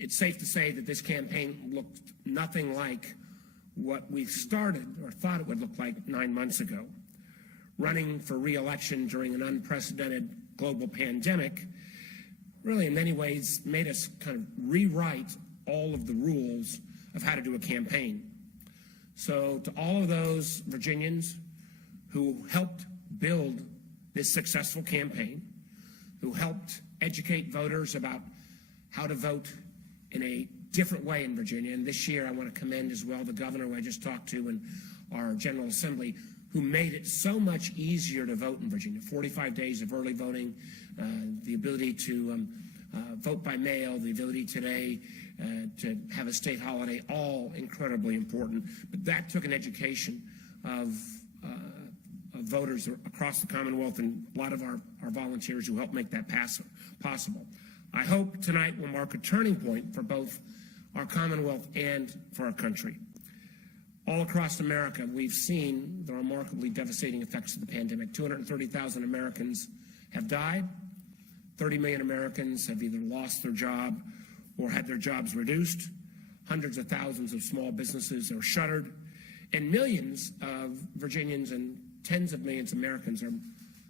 It's safe to say that this campaign looked nothing like what we started or thought it would look like 9 months ago. Running for re-election during an unprecedented global pandemic really in many ways made us kind of rewrite all of the rules of how to do a campaign. So to all of those Virginians who helped build this successful campaign, who helped educate voters about how to vote in a different way in Virginia, and this year I want to commend as well the governor who I just talked to and our General Assembly, who made it so much easier to vote in Virginia. 45 days of early voting, the ability to vote by mail, the ability today to have a state holiday, all incredibly important. But that took an education of voters across the Commonwealth and a lot of our volunteers who helped make that possible. I hope tonight will mark a turning point for both our Commonwealth and for our country. All across America, we've seen the remarkably devastating effects of the pandemic. 230,000 Americans have died. 30 million Americans have either lost their job or had their jobs reduced. Hundreds of thousands of small businesses are shuttered. And millions of Virginians and tens of millions of Americans are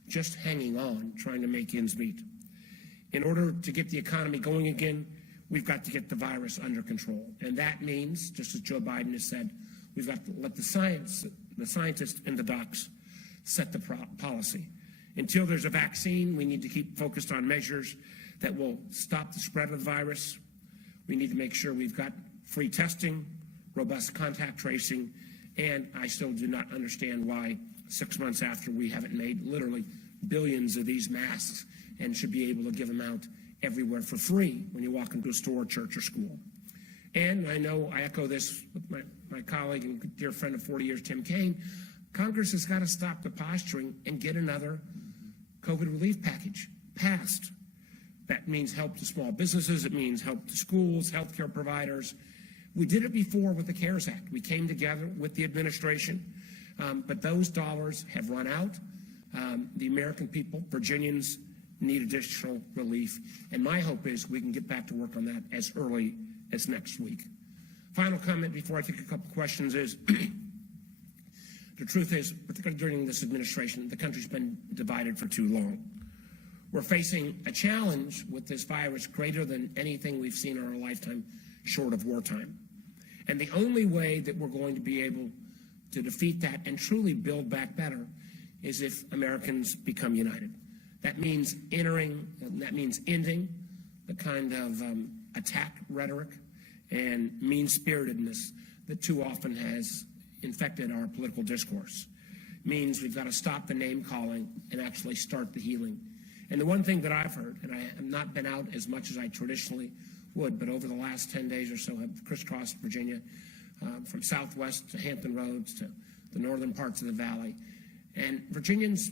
just hanging on, trying to make ends meet. In order to get the economy going again, we've got to get the virus under control. And that means, just as Joe Biden has said, we've got to let the scientists and the docs set the policy. Until there's a vaccine, we need to keep focused on measures that will stop the spread of the virus. We need to make sure we've got free testing, robust contact tracing, and I still do not understand why 6 months after we haven't made literally billions of these masks and should be able to give them out everywhere for free when you walk into a store, church, or school. And I know I echo this with my colleague and dear friend of 40 years, Tim Kaine. Congress has got to stop the posturing and get another COVID relief package passed. That means help to small businesses. It means help to schools, healthcare providers. We did it before with the CARES Act. We came together with the administration, but those dollars have run out. The American people, Virginians, need additional relief. And my hope is we can get back to work on that as early as next week. Final comment before I take a couple questions is, the truth is, particularly during this administration, the country's been divided for too long. We're facing a challenge with this virus greater than anything we've seen in our lifetime, short of wartime. And the only way that we're going to be able to defeat that and truly build back better is if Americans become united. That means ending the kind of attack rhetoric and mean-spiritedness that too often has infected our political discourse. It means we've got to stop the name-calling and actually start the healing. And the one thing that I've heard, and I have not been out as much as I traditionally would, but over the last 10 days or so have crisscrossed Virginia, from Southwest to Hampton Roads to the northern parts of the valley. And Virginians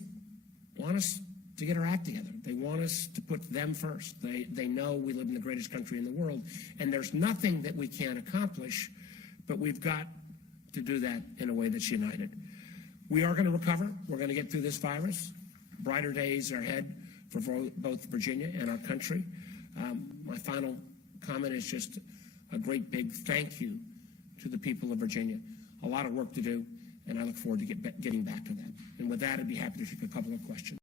want us to get our act together. They want us to put them first. They know we live in the greatest country in the world, and there's nothing that we can't accomplish, but we've got to do that in a way that's united. We are going to recover. We're going to get through this virus. Brighter days are ahead for both Virginia and our country. My final comment is just a great big thank you to the people of Virginia. A lot of work to do, and I look forward to getting back to that. And with that, I'd be happy to take a couple of questions.